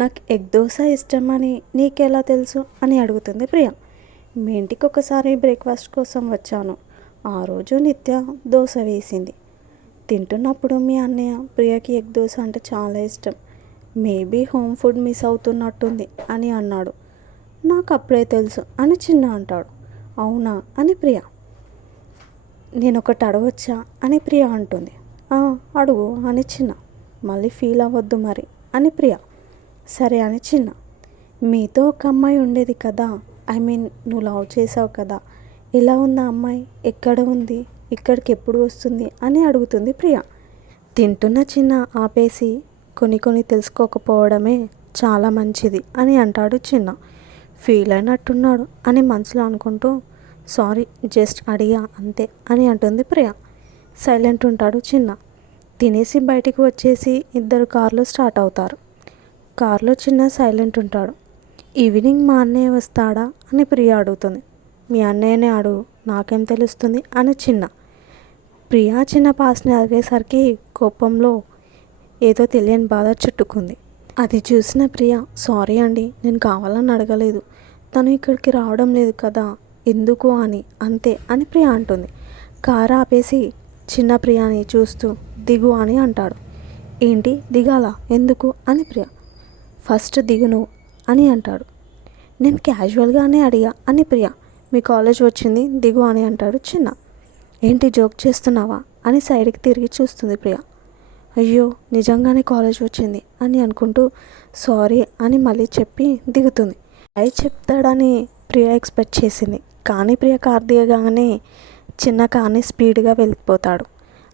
నాకు ఎగ్ దోశ ఇష్టమని నీకెలా తెలుసు అని అడుగుతుంది ప్రియ. మీ ఇంటికి ఒకసారి బ్రేక్ఫాస్ట్ కోసం వచ్చాను. ఆ రోజు నిత్య దోశ వేసింది. తింటున్నప్పుడు మీ అన్నయ్య ప్రియకి ఎగ్ దోశ అంటే చాలా ఇష్టం, మేబీ హోమ్ ఫుడ్ మిస్ అవుతున్నట్టుంది అని అన్నాడు. నాకు అప్పుడే తెలుసు అని చిన్న అంటాడు. అవునా అని ప్రియ. నేను ఒకటి అడగొచ్చా అని ప్రియ అంటుంది. అడుగు అని చిన్న. మళ్ళీ ఫీల్ అవ్వద్దు మరి అని ప్రియ. సరే అని చిన్న. మీతో ఒక అమ్మాయి ఉండేది కదా, నువ్వు లవ్ చేసావు కదా, ఎలా ఉంది ఆ అమ్మాయి, ఎక్కడ ఉంది, ఇక్కడికి ఎప్పుడు వస్తుంది అని అడుగుతుంది ప్రియ. తింటున్న చిన్న ఆపేసి కొన్ని తెలుసుకోకపోవడమే చాలా మంచిది అని అంటాడు చిన్న. ఫీల్ అయినట్టున్నాడు అని మనసులో అనుకుంటూ సారీ జస్ట్ అడిగా అంతే అని అంటుంది ప్రియ. సైలెంట్ ఉంటాడు చిన్న. తినేసి బయటికి వచ్చేసి ఇద్దరు కార్లో స్టార్ట్ అవుతారు. కార్లో చిన్న సైలెంట్ ఉంటాడు. ఈవినింగ్ మా అన్నయ్య వస్తాడా అని ప్రియ అడుగుతుంది. మీ అన్నయ్యనే అడుగు, నాకేం తెలుస్తుంది అని చిన్న. ప్రియా చిన్న పాస్ని అడిగేసరికి కోపంలో ఏదో తెలియని బాధ చుట్టుకుంది. అది చూసిన ప్రియ సారీ అండి, నేను కావాలని అడగలేదు, తను ఇక్కడికి రావడం లేదు కదా, ఎందుకు అని అంతే అని ప్రియ అంటుంది. కారు ఆపేసి చిన్న ప్రియాని చూస్తూ దిగు అని అంటాడు. ఏంటి దిగాలా, ఎందుకు అని ప్రియ. ఫస్ట్ దిగు నువ్వు అని అంటాడు. నేను క్యాజువల్గానే అడిగా అని ప్రియ. మీ కాలేజ్ వచ్చింది దిగు అని అంటాడు చిన్న. ఏంటి జోక్ చేస్తున్నావా అని సైడ్కి తిరిగి చూస్తుంది ప్రియ. అయ్యో నిజంగానే కాలేజ్ వచ్చింది అని అనుకుంటూ సారీ అని మళ్ళీ చెప్పి దిగుతుంది. అయి చెప్తాడని ప్రియ ఎక్స్పెక్ట్ చేసింది, కానీ ప్రియ కార్ దిగగానే చిన్న కార్ని స్పీడ్గా వెళ్ళిపోతాడు.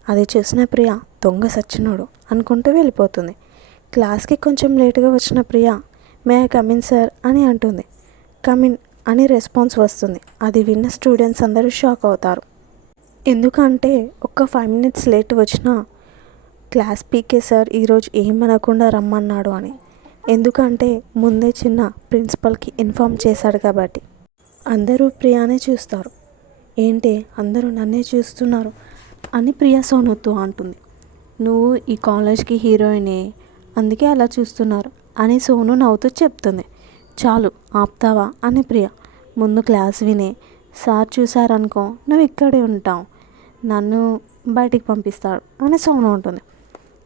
అది చూసిన ప్రియ దొంగ సచ్చినోడు అనుకుంటూ వెళ్ళిపోతుంది. క్లాస్కి కొంచెం లేటుగా వచ్చిన ప్రియ మే ఐ కమిన్ సార్ అని అంటుంది. కమిన్ అని రెస్పాన్స్ వస్తుంది. అది విన్న స్టూడెంట్స్ అందరూ షాక్ అవుతారు. ఎందుకంటే ఒక్క 5 minutes లేట్ వచ్చినా క్లాస్ పీకే సార్ ఈరోజు ఏమనకుండా రమ్మన్నాడు అని. ఎందుకంటే ముందే చిన్న ప్రిన్సిపల్కి ఇన్ఫామ్ చేశాడు కాబట్టి. అందరూ ప్రియానే చూస్తారు. ఏంటి అందరూ నన్నే చూస్తున్నారు అని ప్రియ సోనుతో అంటుంది. నువ్వు ఈ కాలేజ్కి హీరోయినే, అందుకే అలా చూస్తున్నారు అని సోను నవ్వుతూ చెప్తుంది. చాలు ఆపుతావా అని ప్రియ. ముందు క్లాస్ వినే, సార్ చూసారనుకో నువ్వు ఇక్కడే ఉంటావు, నన్ను బయటికి పంపిస్తాడు అని సోను ఉంటుంది.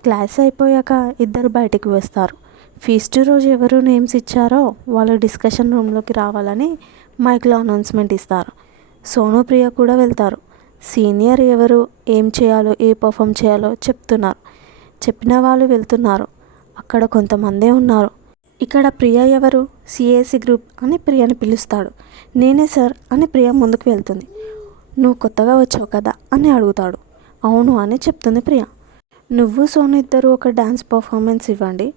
క్లాస్ అయిపోయాక ఇద్దరు బయటికి వస్తారు. ఫీస్ట్ రోజు ఎవరు నేమ్స్ ఇచ్చారో వాళ్ళు డిస్కషన్ రూమ్లోకి రావాలని మైక్లో అనౌన్స్మెంట్ ఇస్తారు. సోను ప్రియ కూడా వెళ్తారు. సీనియర్ ఎవరు ఏం చేయాలో ఏ పర్ఫామ్ చేయాలో చెప్తున్నారు. చెప్పిన వాళ్ళు వెళ్తున్నారు. అక్కడ కొంతమందే ఉన్నారు. ఇక్కడ ప్రియ ఎవరు, సిఏసి గ్రూప్ అని ప్రియని పిలుస్తాడు. నేనే సార్ అని ప్రియ ముందుకు వెళ్తుంది. నువ్వు కొత్తగా వచ్చావు కదా అని అడుగుతాడు. అవును అని చెప్తుంది ప్రియ. నువ్వు సోను ఇద్దరు ఒక డ్యాన్స్ పర్ఫార్మెన్స్ ఇవ్వండి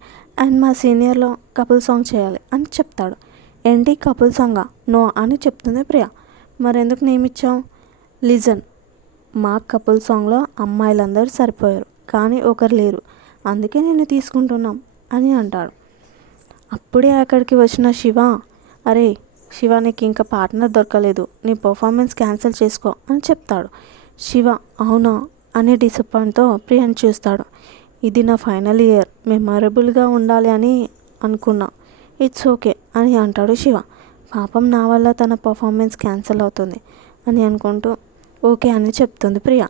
అండ్ మా సీనియర్లో కపుల్ సాంగ్ చేయాలి అని చెప్తాడు. ఏంటి కపుల్ సాంగా, నో అని చెప్తుంది ప్రియ. మరెందుకు నేమిచ్చావు? లిజన్, మా కపుల్ సాంగ్లో అమ్మాయిలందరూ సరిపోయారు కానీ ఒకరు లేరు, అందుకే నేను తీసుకుంటున్నాం అని అంటాడు. అప్పుడే అక్కడికి వచ్చిన శివ, అరే శివ నీకు ఇంకా పార్ట్నర్ దొరకలేదు, నీ పర్ఫార్మెన్స్ క్యాన్సిల్ చేసుకో అని చెప్తాడు. శివ అవునా అని డిసప్పాయింట్తో ప్రియని చూస్తాడు. ఇది నా ఫైనల్ ఇయర్, మెమరబుల్గా ఉండాలి అని అనుకున్నా, ఇట్స్ ఓకే అని అంటాడు శివ. పాపం నా వల్ల తన పర్ఫార్మెన్స్ క్యాన్సిల్ అవుతుంది అని అనుకుంటూ ఓకే అని చెప్తుంది ప్రియ.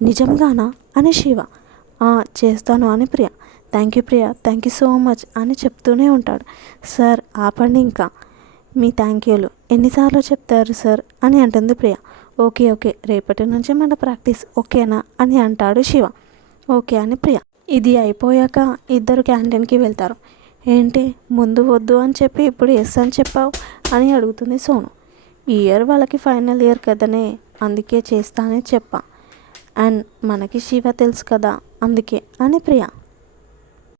నిజంగానా అని శివ. చేస్తాను అని Priya. Thank you Priya, thank you so much అని చెప్తూనే ఉంటాడు. సార్ ఆపండి ఇంకా మీ థ్యాంక్ యూలు ఎన్నిసార్లు చెప్తారు సార్ అని అంటుంది ప్రియ. ఓకే రేపటి నుంచి మన ప్రాక్టీస్ ఓకేనా అని అంటాడు శివ. ఓకే అని ప్రియ. ఇది అయిపోయాక ఇద్దరు క్యాంటీన్కి వెళ్తారు. ఏంటి ముందు వద్దు అని చెప్పి ఇప్పుడు ఎస్ అని చెప్పావు అని అడుగుతుంది సోను. ఈ ఇయర్ వాళ్ళకి ఫైనల్ ఇయర్ కదనే, అందుకే చేస్తా అని చెప్పా, అండ్ మనకి శివ తెలుసు కదా అందుకే అని ప్రియ.